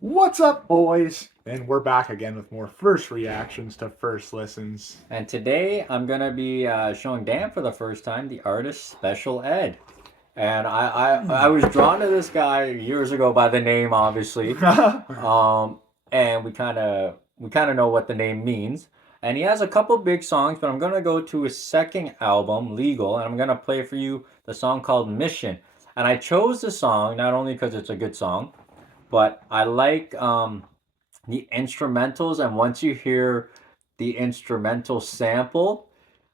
What's up, boys? And we're back again with more first reactions to first listens. And today I'm gonna be showing Dan for the first time the artist Special Ed. And I was drawn to this guy years ago by the name, obviously. And we kind of know what the name means. And he has a couple big songs, but I'm gonna go to his second album, Legal, and I'm gonna play for you the song called Mission. And I chose the song not only because it's a good song, but I like the instrumentals. And once you hear the instrumental sample,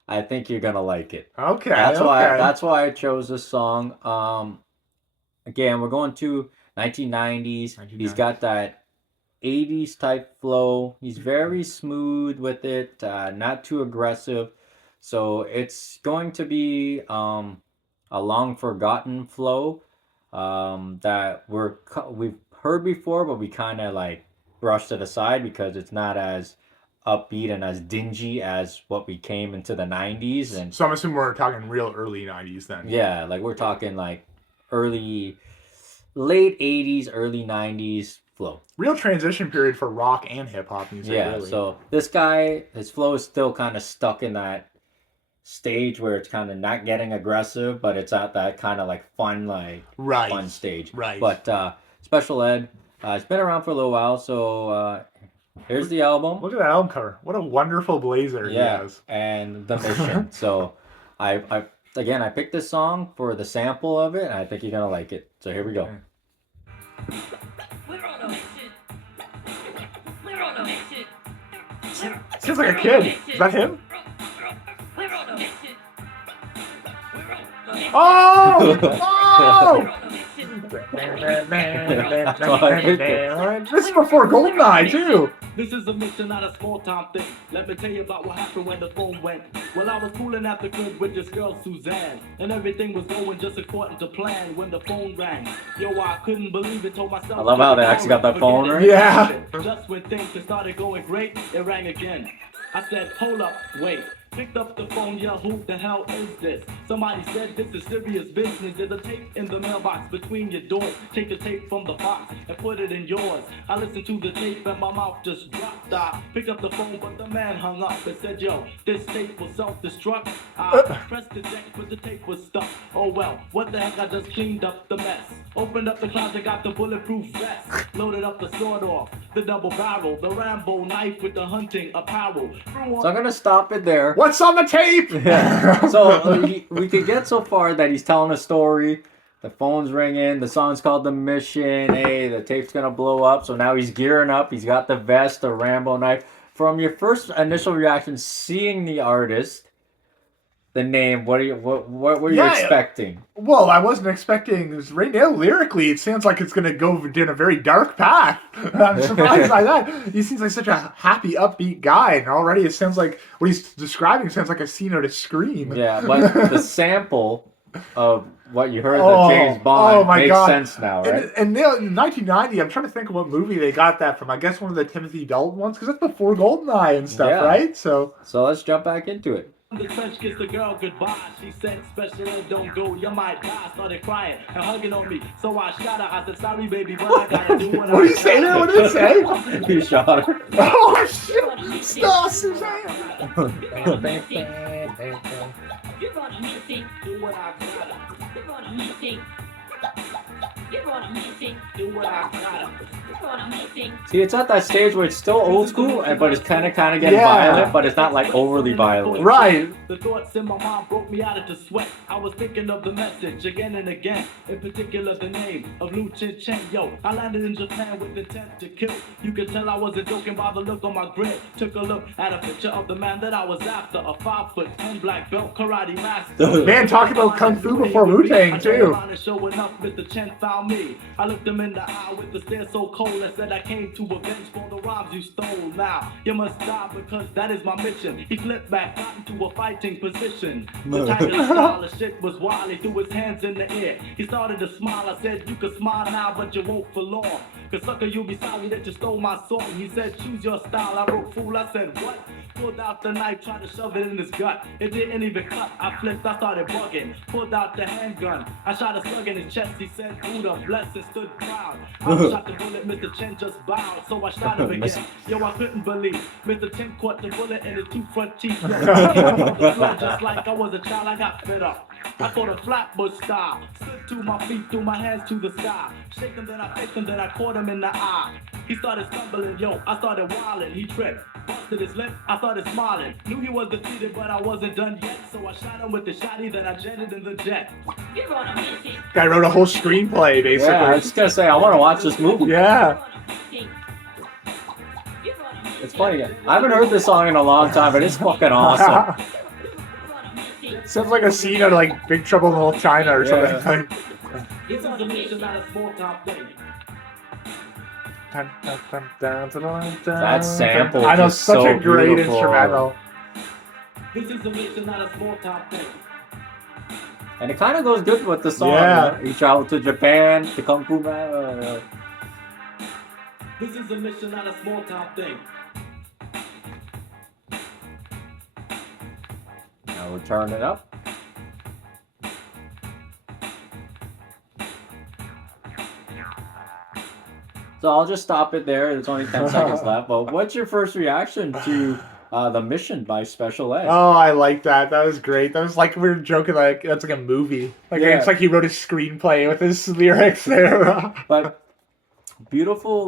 I think you're gonna like it. Okay, That's why okay. that's why I chose this song. Again, we're going to 1990s. He's got that 80s type flow. He's very smooth with it, not too aggressive. So it's going to be a long forgotten flow that we've heard before, but we kind of like brushed it aside because it's not as upbeat and as dingy as what we came into the 90s. And So I'm assuming we're talking real early 90s then. yeah, like we're talking like early late 80s, early 90s flow. Real transition period for rock and hip hop music, Yeah, really. so this guy, his flow is still kind of stuck in that stage where it's kind of not getting aggressive, but it's at that kind of like fun, like Right. fun stage. Right. But Special Ed, it's been around for a little while, so here's the album. Look at that album cover. What a wonderful blazer he Yeah, has. and the mission. So I again I picked this song for the sample of it, and I think you're gonna like it. So here we go. We're on a mission. We're on a mission. Sounds like a kid. Is that him? We're on a mission. We're on a mission. Oh! We're Oh! on a mission. This is before Goldeneye, too. This is a mission, not a small time thing. Let me tell you about what happened when the phone went. Well, I was cooling at the crib with this girl Suzanne, and everything was going just according to plan when the phone rang. Yo, I couldn't believe it. Told myself. I love how they actually got that phone ring. Yeah. Just when things started going great, it rang again. I said, hold up, wait. Picked up the phone, yelled, who the hell is this? Somebody said this is serious business. There's a tape in the mailbox between your doors. Take the tape from the box and put it in yours. I listened to the tape and my mouth just dropped. I picked up the phone, but the man hung up and said, yo, this tape will self-destruct. I pressed the deck, but the tape was stuck. Oh well, what the heck, I just cleaned up the mess. Opened up the closet, got the bulletproof vest. Loaded up the sword off, the double barrel, the Rambo knife with the hunting apparel. So I'm gonna stop it there. What's on the tape? Yeah. So we could get so far that he's telling a story. The phone's ringing. The song's called The Mission. Hey, the tape's gonna blow up. So now he's gearing up. He's got the vest, the Rambo knife. From your first initial reaction, seeing the artist, the name, what were you expecting? Well, I wasn't expecting this right now. Lyrically, it sounds like it's going to go down a very dark path. I'm surprised by that. He seems like such a happy, upbeat guy, and already it sounds like what he's describing sounds like a scene out of Scream. Yeah, but the sample of what you heard, the James Bond, makes sense now, right? And now, in 1990, I'm trying to think of what movie they got that from. I guess one of the Timothy Dalton ones, because that's before Goldeneye and stuff, Yeah. right? So let's jump back into it. The trench kissed the girl goodbye. She said, special ed, don't go, you might die. Started crying and hugging on me. So I shot her. I said, sorry, baby, but I gotta do what what did he say there? What did he say? He shot her. Oh, shit! Stop, Suzanne! We're on a mission. Do what I gotta. We're on a mission. We're on a mission. Do what I gotta. We're on a mission. See, it's at that stage where it's still old school, but it's kind of getting Yeah. violent, but it's not like overly violent. Right. The thoughts in my mind broke me out into sweat. I was thinking of the message again and again. In particular, the name of Liu Chin Chen. Yo, I landed in Japan with intent to kill. You could tell I wasn't joking by the look on my grin. Took a look at a picture of the man that I was after. A 5'10" black belt karate master. Man, talking about Kung Fu before Wu-Tang, too. Sure enough, Mr. Chen found me. I looked him in the eye with the stare so cold and said I came to avenge for the rhymes you stole. Now, you must die because that is my mission. He flipped back, got into a fighting position. The tiger style of shit was wild. He threw his hands in the air. He started to smile. I said, you can smile now, but you won't for long. Cause sucker, you'll be sorry that you stole my song. He said, choose your style. I wrote fool. I said, what? Pulled out the knife, tried to shove it in his gut. It didn't even cut. I flipped, I started bugging. Pulled out the handgun. I shot a slug in his chest. He said, Buddha, blessed and stood proud. I shot the bullet, Mr. Chen just bowed. So I shot him again. Yo, I couldn't believe. Mr. Chen caught the bullet in his two front teeth. Just like I was a child, I got fed up. I caught a flatbush style. Stood to my feet, threw my hands to the sky. Shake him, then I faked him, then I caught him in the eye. He started stumbling, yo, I started wilding. He tripped, busted his lip, I started smiling. Knew he was defeated, but I wasn't done yet. So I shot him with the shotty that I jetted in the jet. You're on a mission. Guy wrote a whole screenplay, basically. Yeah, I was just gonna say I want to watch this movie. Yeah. It's funny. I haven't heard this song in a long time, but it's fucking awesome. Sounds like a scene of like Big Trouble in Little China or Yeah. something. This is a mission, not a small time thing. That sample I know, is such so a great beautiful. instrumental. This is a mission, not a small time thing. And it kind of goes good with the song. Yeah. You know? He traveled to Japan, to Kung Fu Man. This is a mission, not a small time thing. Now we'll turn it up. So I'll just stop it there. There's only 10 seconds left. But what's your first reaction to The Mission by Special Ed? Oh, I like that. That was great. That was like we were joking, like that's like a movie. Like Yeah. it's like he wrote a screenplay with his lyrics there. But beautiful,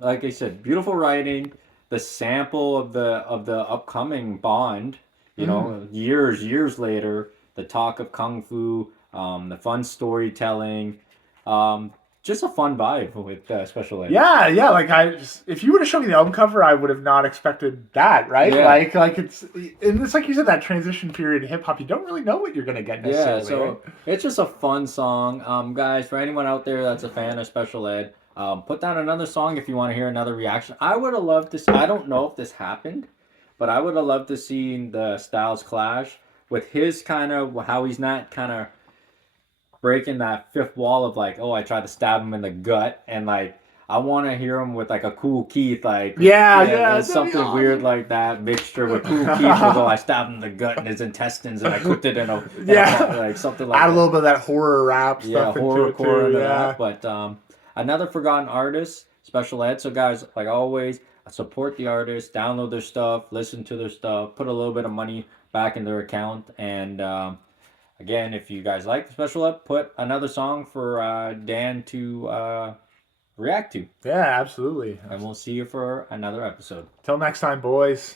like I said, beautiful writing. The sample of the upcoming Bond, you know, years later, the talk of kung fu, the fun storytelling, just a fun vibe with Special Ed. Yeah, like if you would have shown me the album cover, I would have not expected that, right? Yeah. Like and it's like you said, that transition period in hip hop, you don't really know what you're gonna get necessarily. Yeah, so right? it's just a fun song. Guys, for anyone out there that's a fan of Special Ed, put down another song if you want to hear another reaction. I would have loved to see, I don't know if this happened, but I would have loved to see the styles clash with his kind of, how he's not kind of breaking that fifth wall of like, oh, I tried to stab him in the gut, and like, I want to hear him with like a Cool Keith, like Yeah, something that'd be weird like that mixture with Cool Keith. Was, oh, I stabbed him in the gut and his intestines, and I cooked it in a like something like add that. a little bit of that horror rap Yeah, stuff horror into it core too. into Yeah. that. But another forgotten artist, Special Ed. So guys, like always, support the artists, download their stuff, listen to their stuff, put a little bit of money back in their account, and again, if you guys like Special Ed, put another song for Dan to react to. Yeah, absolutely. And we'll see you for another episode. Till next time, boys.